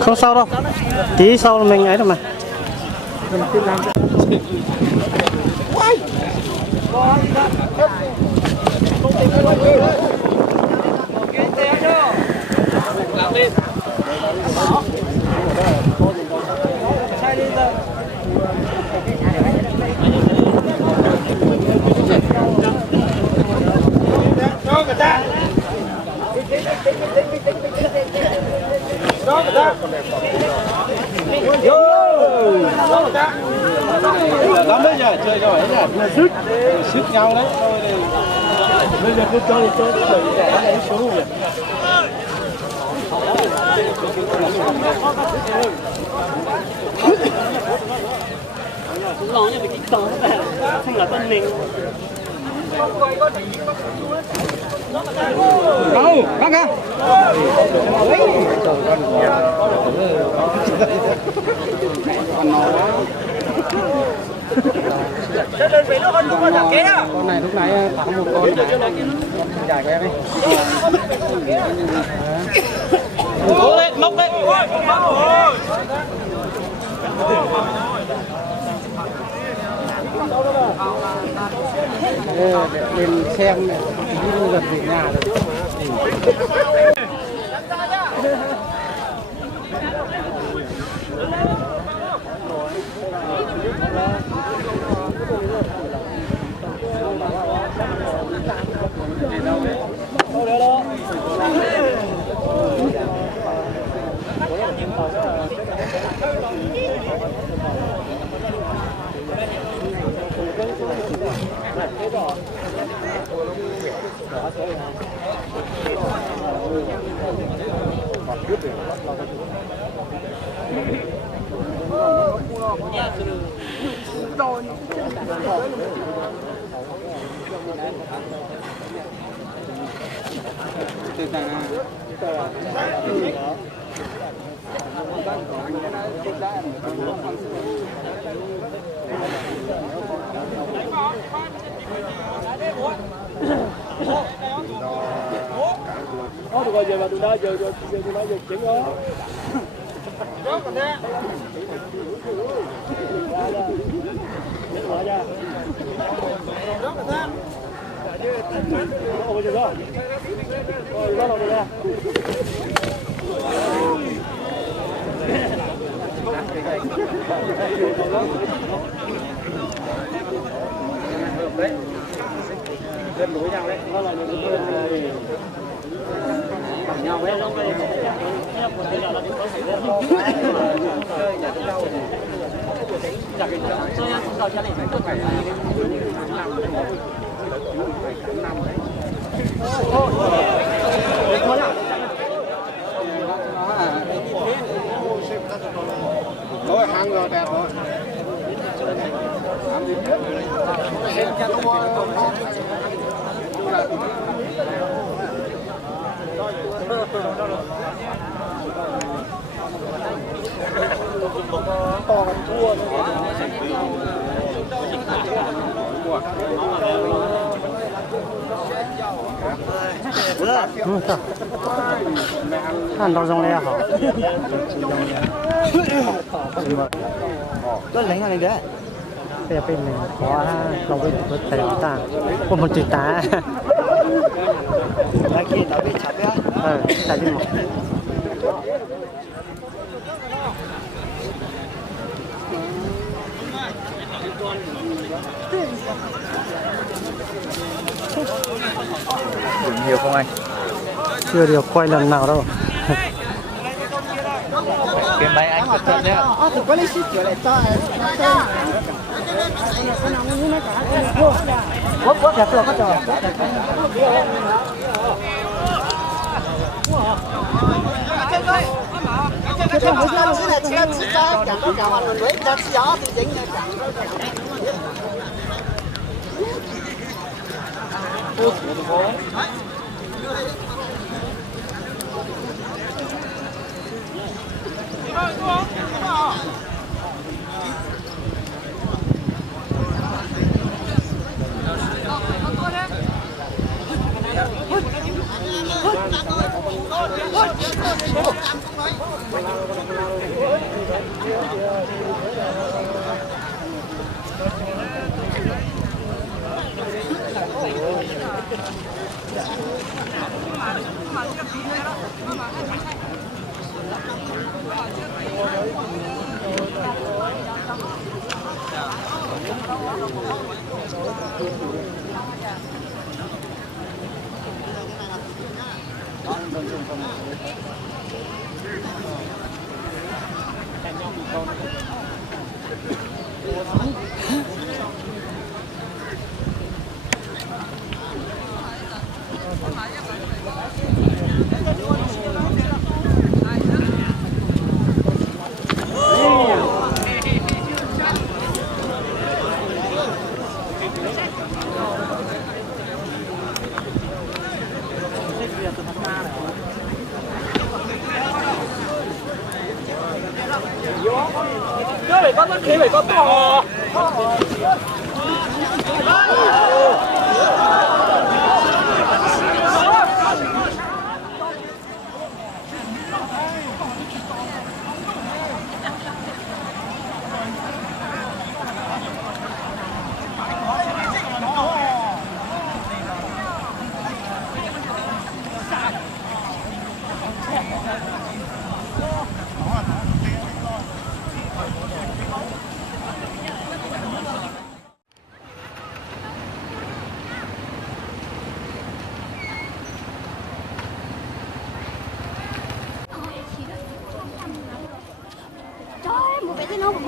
Không sao đâu, tí sau là mình ấy rồi mà. Lắm đấy nhỉ, chơi giỏi đấy nhỉ, sức nhau đấy. Bây giờ cứ chơi để lấy số nhỉ. Lòng như bị kích động đấy, không là tân mình. Đâu, bác à. Con này lúc nãy thắng một con giải của em ấy. Cố lên, móc lên. Lên xem này, đi gần về nhà rồi. Được rồi, giờ mà tụi nó giờ tụi nó giờ chuyển đó. Dân đối nhau đấy, nó là những cái bằng nhau đấy. Rồi hàng rồi đẹp rồi. To còn chua ăn đâu trong đây hả? có lấy hàng này đấy. Bây giờ bên này có không có thể ta có một chữ tá. Đây kia tao biết chặt á. Tại vì một nhiều không anh? chưa được quay lần nào đâu. Cái máy anh cẩn thận nhé. Quá đẹp rồi các trò. chơi phải có khí phải có to. Trời ơi, một cái nó bự.